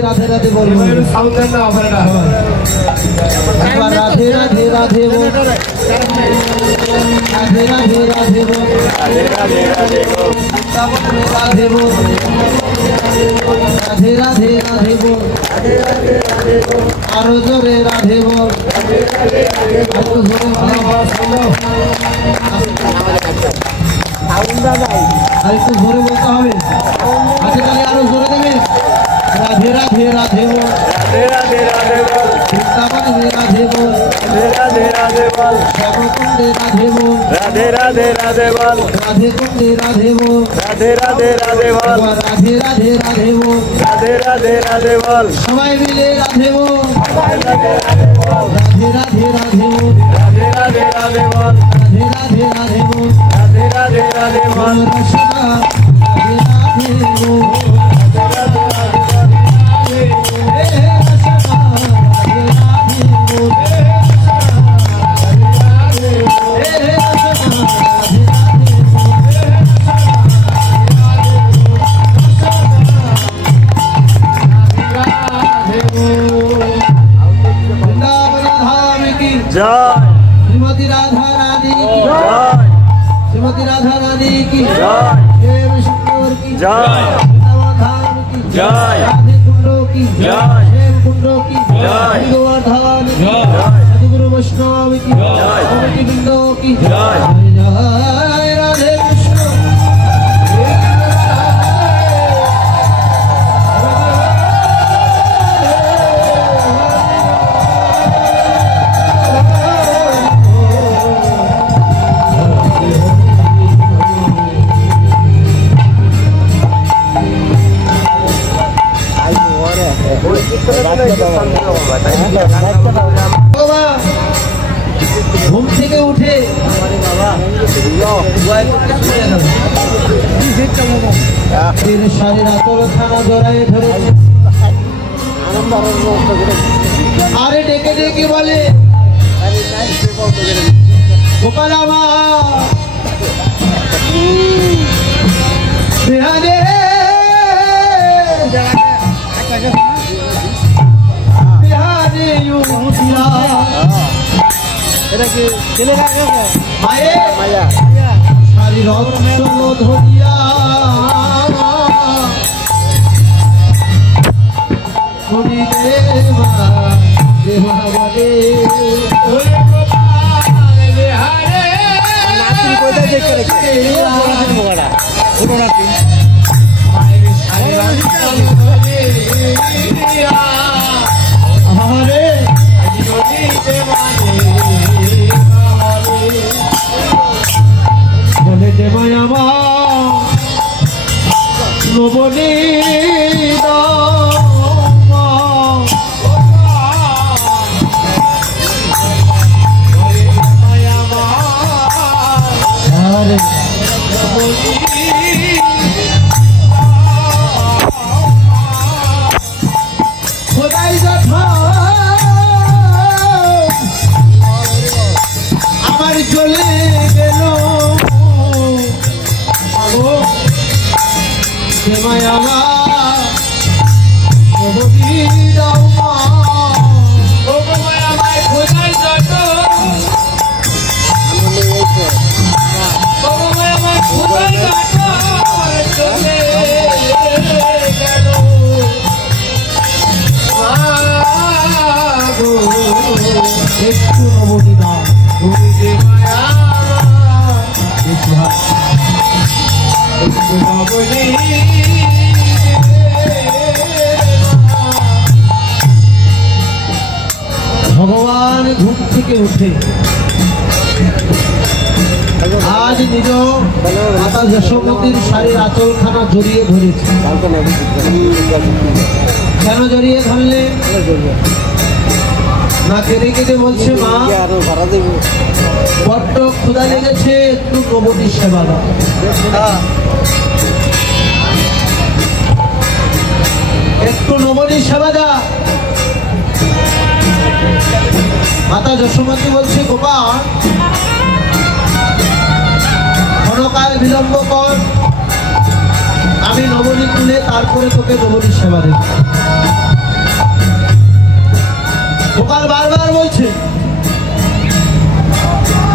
राधे राधे बोलो साउंड करना ऑपरेटर राधे राधे राधे बोल राधे राधे राधे बोल राधे राधे राधे बोल राधे बोल राधे राधे राधे बोल राधे राधे राधे बोल आरो जोरे राधे बोल राधे राधे राधे बोल जोरे सुनो आउंदा নাই আর একটু জোরে বলতে হবে আজকে তাহলে আরো জোরে দেবে राधे राधे राधे बोल राधे राधे राधे बोल वृंदावन में राधे बोल राधे राधे राधे बोल श्यामकुंड राधे बोल राधे राधे राधे बोल राधे कुंड राधे बोल राधे राधे राधे बोल राधे राधे राधे बोल राधे राधे राधे बोल सबाई मिले राधे बोल राधे राधे राधे बोल राधे राधे राधे बोल राधे राधे राधे बोल राधे राधे राधे बोल राधे राधे बोल श्रीमती राधा रानी की जय श्रीमती राधा रानी की जय देव शंकर की जय धाम की जय राधे कुंडों की जय देव कुंडों की जय गोवर्धन की जय सद्गुरु वैष्णव की जय कमिटी बिंदों की जय जय राधे कृष्ण घूम থেকে উঠে সারি রাতর থানা জড়ায় ধরেছে আরে ডেকে ডেকে বলে গোপাল আমার বিহারে এটা কি ছেলে লাগে মায়ে মায়া সারি রত্ন ধরিয়া হরি দেবা দেবা বলে বলে দেবাই আমার নবনী আমার চলে গেল সেমাই আমার দাও মা আমায় খোঁজাই যত আমায় খোঁজাই যত চলে গেল একটু নবনী দাও তুমি যে মায়া ভগবান ঘুম থেকে উঠে আজ নিজ মাতা যশোমতীর শাড়ির আঁচলখানা জড়িয়ে ধরেছে। কেন জড়িয়ে ধরলে না? কেঁদে কেঁদে বলছে, মা বড্ড ক্ষুধা লেগেছে, একটু নবনীর সেবা দাও। একটু নবনীর সেবা দাও। মাতা যশোমতী বলছে, গোপাল ক্ষণকাল বিলম্ব কর, আমি নবনী তুলে তারপরে তোকে নবনীর সেবা দেব। গোপাল বারবার বলছে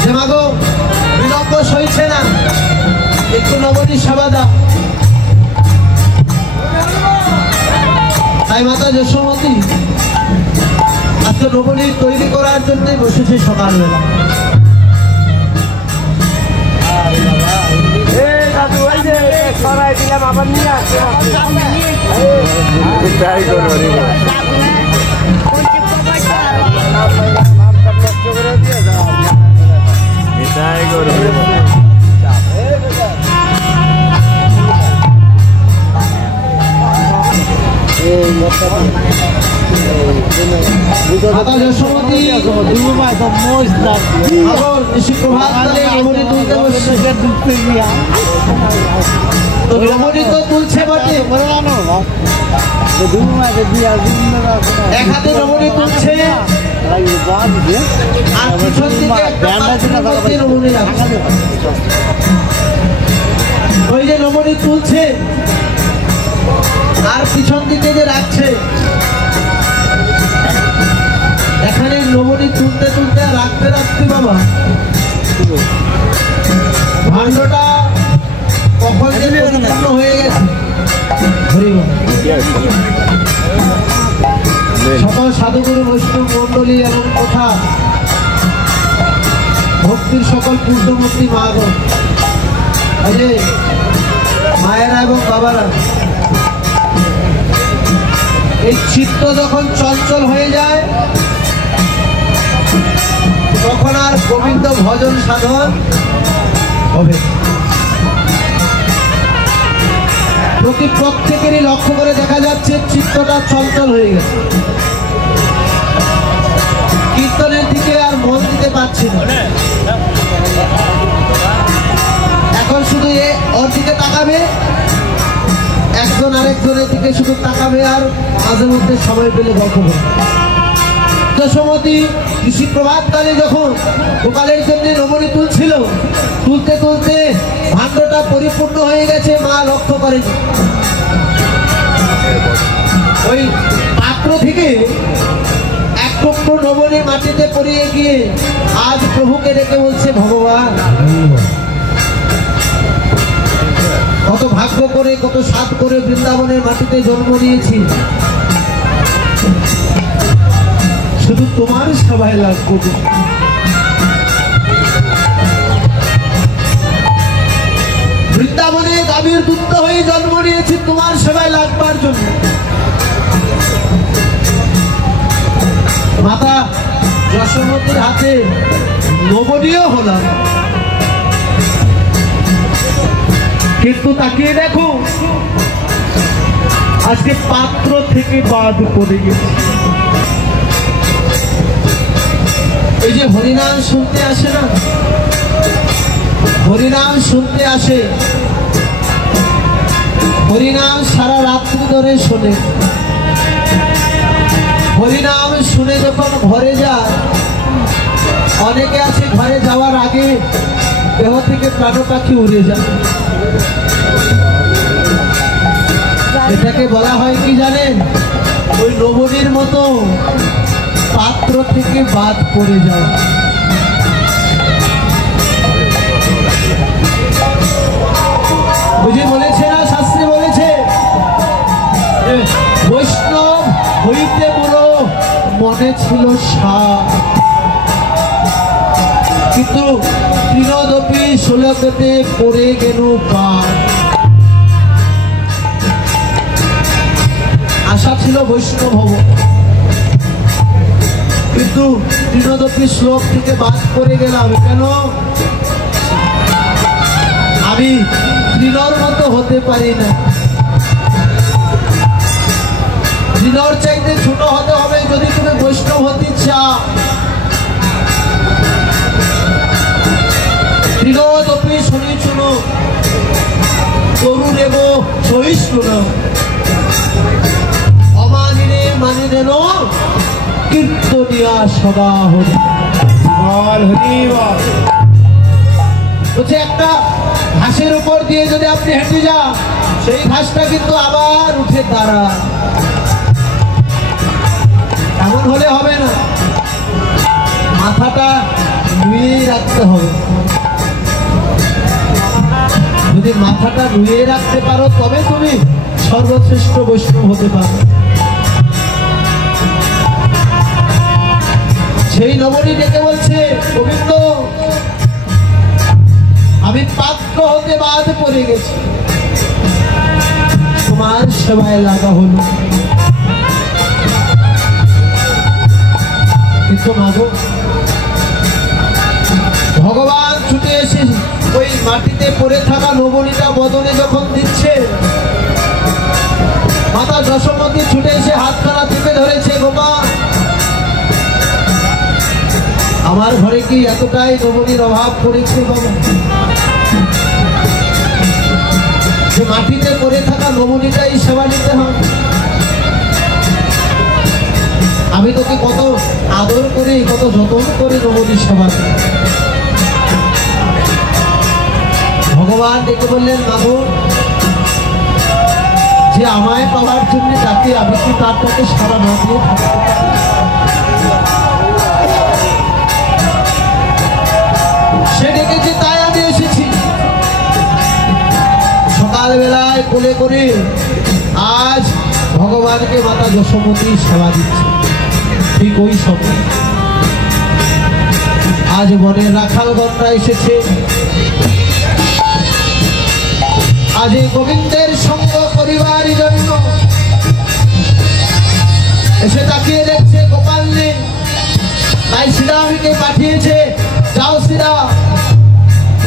যে মাগো বিলম্ব সইছে না, একটু নবনীর সেবা দাও। তাই মাতা যশোমতী আজকে নবনী তৈরি করার জন্য বসেছে সকালবেলা। আবার নিয়ে আসে মাতা যশোমতী রমণী তো তুলছে বটে, এক হাতে রমণী তুলছে আর পিছন দিকে রমণী রাখছে। ওই যে রমণী তুলছে আর পিছন দিকে যে রাখছে, এখানে নবনী তুলতে তুলতে রাখতে রাখতে বাবা ভাণ্ডটা কখন যে পরিপূর্ণ হয়ে গেছে। সকল সাধুগুরু বৈষ্ণব মন্ডলী এবং তথা ভক্তির সকল পূর্ণমূর্তি মাগণ, মায়েরা এবং বাবারা, এই চিত্ত যখন চঞ্চল হয়ে যায় তখন আর গোবিন্দ ভজন সাধন হবে। প্রত্যেকেরই লক্ষ্য করে দেখা যাচ্ছে চিত্তটা চঞ্চল হয়ে গেছে, কীর্তনের দিকে আর মন দিতে পারছি না। এখন শুধু ওর দিকে তাকাবে, একজন আরেকজনের দিকে শুধু তাকাবে আর মাঝে মধ্যে সময় পেলে গল্প করবে। যশোমতী ঋষি প্রভাতকালে যখন গোপালের জন্য নবনী তুলছিল, তুলতে তুলতে ভাণ্ডটা পরিপূর্ণ হয়ে গেছে, মা লক্ষ্য করেন। ওই পাত্র থেকে এক টুকরো নবনী মাটিতে পড়িয়ে গিয়ে আজ প্রভুকে ডেকে বলছে, ভগবান কত ভাগ্য করে কত সাধ করে বৃন্দাবনের মাটিতে জন্ম নিয়েছি, শুধু তোমার সেবায় লাভ করব। বৃন্দাবনে গাভীর দুধ হয়ে জন্ম নিয়েছি তোমার সেবায় লাগবার জন্য। মাতা যশোমতীর হাতে নবনীয় হলাম, কিন্তু তাকিয়ে দেখো আজকে পাত্র থেকে বাদ পড়ে গেছে। এই যে হরিনাম শুনতে আসে না, হরিনাম শুনতে আসে, হরিনাম সারা রাত্রি ধরে শোনে, হরিনাম শুনে যখন ঘরে যায়, অনেকে আছে ঘরে যাওয়ার আগে দেহ থেকে প্রাণ পাখি উড়ে যায়। এটাকে বলা হয় কি জানেন? ওই নবনীর মতো পাত্র থেকে বাদ পড়ে যাওয়া। বুঝে বলেছে না, শাস্ত্রে বলেছে বৈষ্ণব হইতে বলো মনে ছিল সাপ, কিন্তু তৃণদপি শোলকেতে পড়ে গেল পাপ। আশা ছিল বৈষ্ণব হব, কিন্তু তৃণদপি শ্লোক থেকে বাদ করে গেলাম। কেন? আমি তৃণর মতো হতে পারি না, তৃণর চাইতে ছোট হতে হবে যদি তুমি বৈষ্ণব হতে চাও। তৃণদপি শুনিছুনো তরু দেব সহিষ্ণু অমানিনে মানি দেন কীর্তনিয়া সদা হরি বলছে। একটা ঘাসের উপর দিয়ে যদি আপনি হেঁটে যান, সেই ঘাসটা কিন্তু আবার উঠে দাঁড়া। এমন হলে হবে না, মাথাটা নুয়ে রাখতে হবে। যদি মাথাটা নুয়ে রাখতে পারো তবে তুমি সর্বশ্রেষ্ঠ বৈষ্ণব হতে পারো। সেই নবনী ডেকে বলছে, গোবিন্দ আমি পাত্র হতে বাদ পড়ে গেছি, তোমার সেবায় লাগা হলো। কিন্তু মাগো, ভগবান ছুটে এসে ওই মাটিতে পড়ে থাকা নবনীটা বদনে যখন দিচ্ছে, মাতা যশোমতী ছুটে এসে হাতখানা টিপে ধরেছে। গোপাল, আমার ঘরে কি এতটাই নবনীর অভাব পড়েছে বাবা, যে মাটিতে পড়ে থাকা নবনীটাই সেবা নিতে হবে? আমি তোকে কত আদর করে কত যত্ন করে নবনীর সেবা করি। ভগবান ডেকে বললেন, মাগো যে আমায় পাওয়ার জন্য তাকে আমি কি তার তাকে সারা না দিয়ে থাকতে পারি? সে ডেকেছে তাই আমি এসেছি। সকালবেলায় কোলে করে আজ ভগবানকে মাতা যশোমতী সেবা দিচ্ছে। ঠিক ওই সময় আজ বনের রাখালগণরা এসেছে, আজ গোবিন্দের সঙ্গ করিবার জন্য এসে তাকিয়ে দেখছে গোপাল নেই, তাই শ্রীরামকে পাঠিয়েছে, যাও শ্রীরাম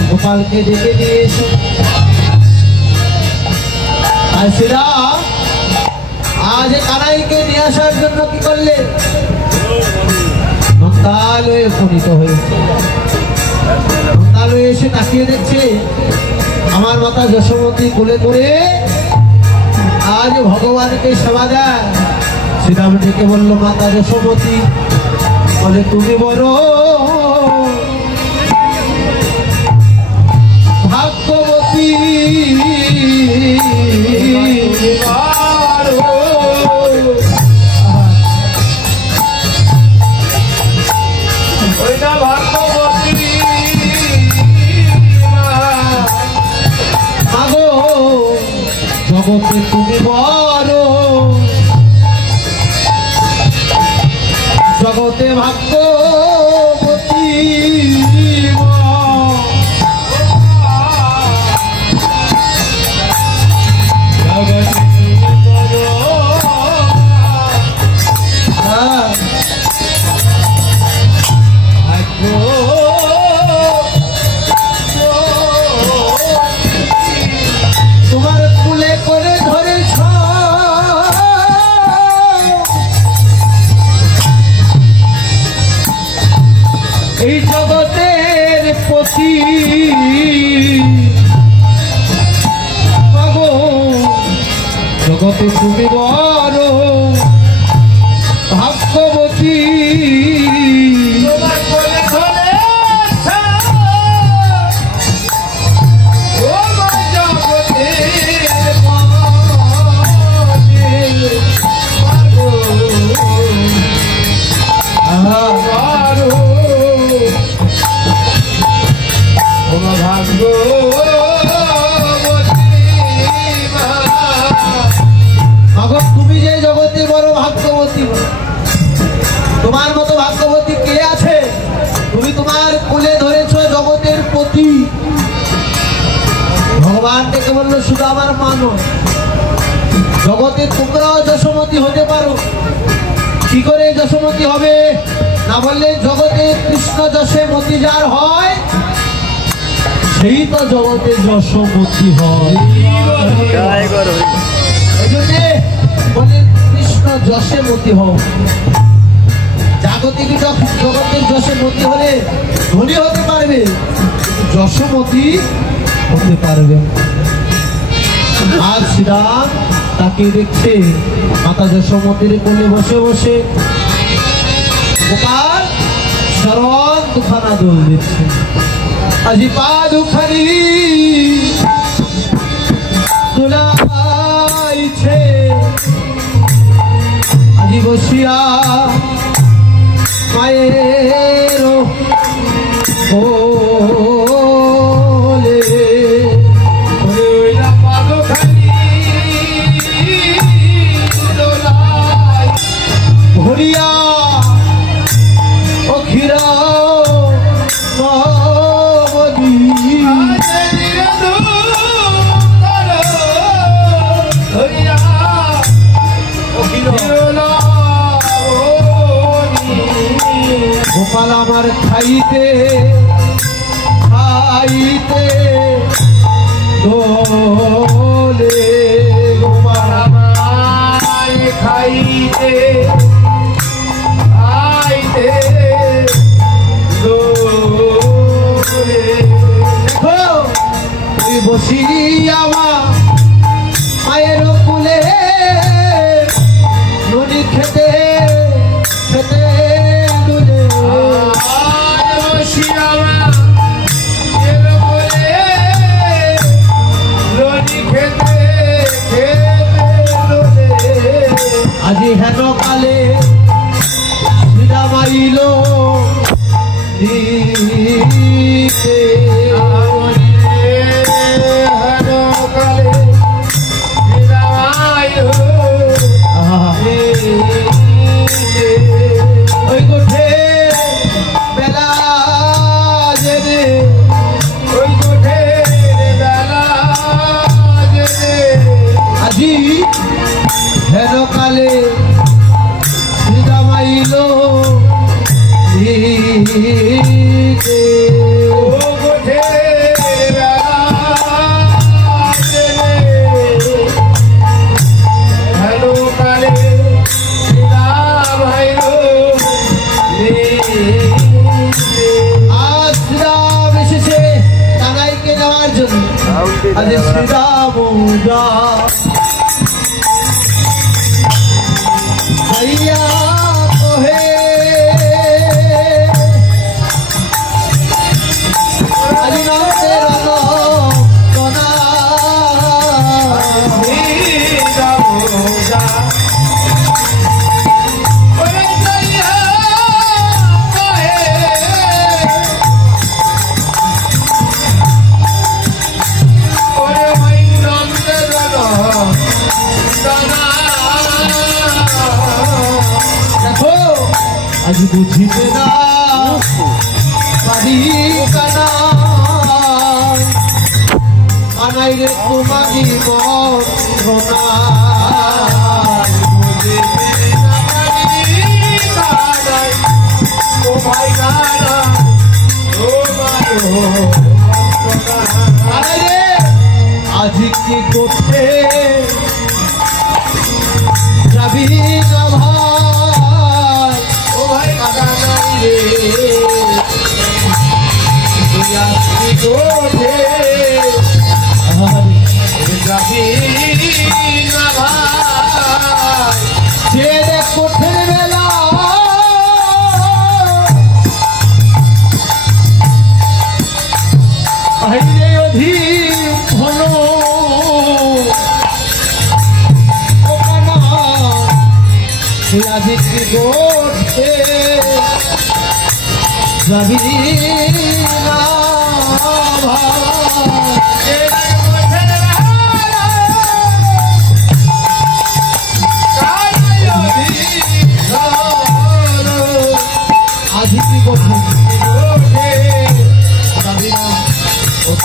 গোপালকে ডেকে নিয়ে এসো। আর শ্রীরাম আজ কানাইকে নিয়ে আসার জন্য কি করলে? নন্দালয়ে উপনীত হয়েছে। নন্দালয়ে এসে তাকিয়ে দেখছে আমার মাতা যশোমতী কোলে করে আজ ভগবানকে সেবা দেয়। শ্রীরাম ডেকে বলল, মাতা যশোমতী, বলে তুমি বড় ভাগ্যবতী, মাগো জগতে তুমি বড়, জগতে ভাগ্যবতী, জগতে তোমার কুলে করে ধরেছ এই জগতের পতি, জগতে তুমি বড় ভাগ্যবতী, তুমি যে জগতে বড় ভাগ্যবতী, তোমার মতো ভাগ্যবতী কে আছে? তুমি তোমার কোলে ধরেছ জগতের পতি। ভগবান থেকে বললো শুধু আমার মানো, জগতে তোমরাও যশোমতী হতে পারো। কি করে যশোমতী হবে না বললে, জগতে কৃষ্ণ যশে মতি যার হয় সেই তো জগতে যশোমতী হয়। এই জন্যে বলে কৃষ্ণ যশে মতি হও। জাগতিক জগতের যশে মতি হলে ধনী হতে পারবে, যশোমতী হতে পারবে। আর শ্রীরাম তাকে দেখছে মাতা যশোমতীর কোলে বসে বসে গোপাল শরণ দুখানা দোল দিচ্ছে। আজি পা দুখানি দোলাইছে, আজি বসিয়া মায়ের কোলে ভরিয়া অখিরা নবদী, গোপাল আমার খাইতে খাইতে দোলে, গোপাল আমার খাইতে খাইতে দোলে। দেখো তুই বসিয়া মায়ের কুলে নদী খেতে খেতে দুলে, বসিয়া মায়ের কুলে নদী খেতে খেতে দুলে। আজি হেন কালে শ্রীরাম আইল দিতে, হেন কালে শ্রীরাম আইল দিতে। ওই কোঠে বেলা জেনে, ওই কোঠে বেলা জেনে, আজি হেন কালে শ্রীরাম আইল দিতে। ও কোঠে বেলা জেনে, হেন কালে শ্রীরাম আইল দিতে। আজ শ্রীরাম এসেছে কানাইকে নেওয়ার জন্য। আজ শ্রীরাম भैया कोहे आज नाम तेरा कोना मेरा होगा ओरे भैया कोहे ओरे भाई नाम तेरा আজ বুঝিতে না পারি কানা আনাই রে তোমারি বন্ধনা আজ কি করতে যাবি না ভাই ও ভাই কাদা নাই রে তুই আজ কি করতে যাবি না ভাই ছেড়ে কোঠের বেলা আহিরে অধিক হলো আজ কি করতে যাবি না আজ কি করতে যাবি না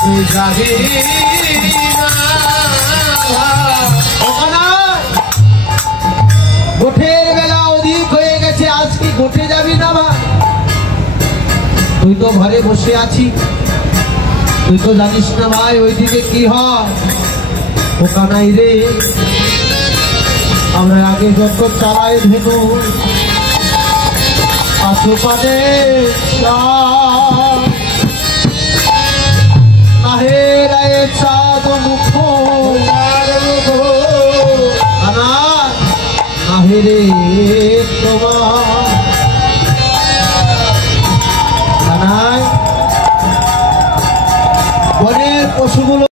তুই যাবি না গোঠের বেলা অধিক হয়ে গেছে আজ কি গোঠে যাবি না ভাই তুই তো ঘরে বসে আছি তুই তো জানিস না ভাই ওইদিকে কি হয় ও কানাই রে আমরা আগে যত চালাই ধেনু আশোপানে নাহে রায়ে চাঁদ মুখ নাহে রে তোমার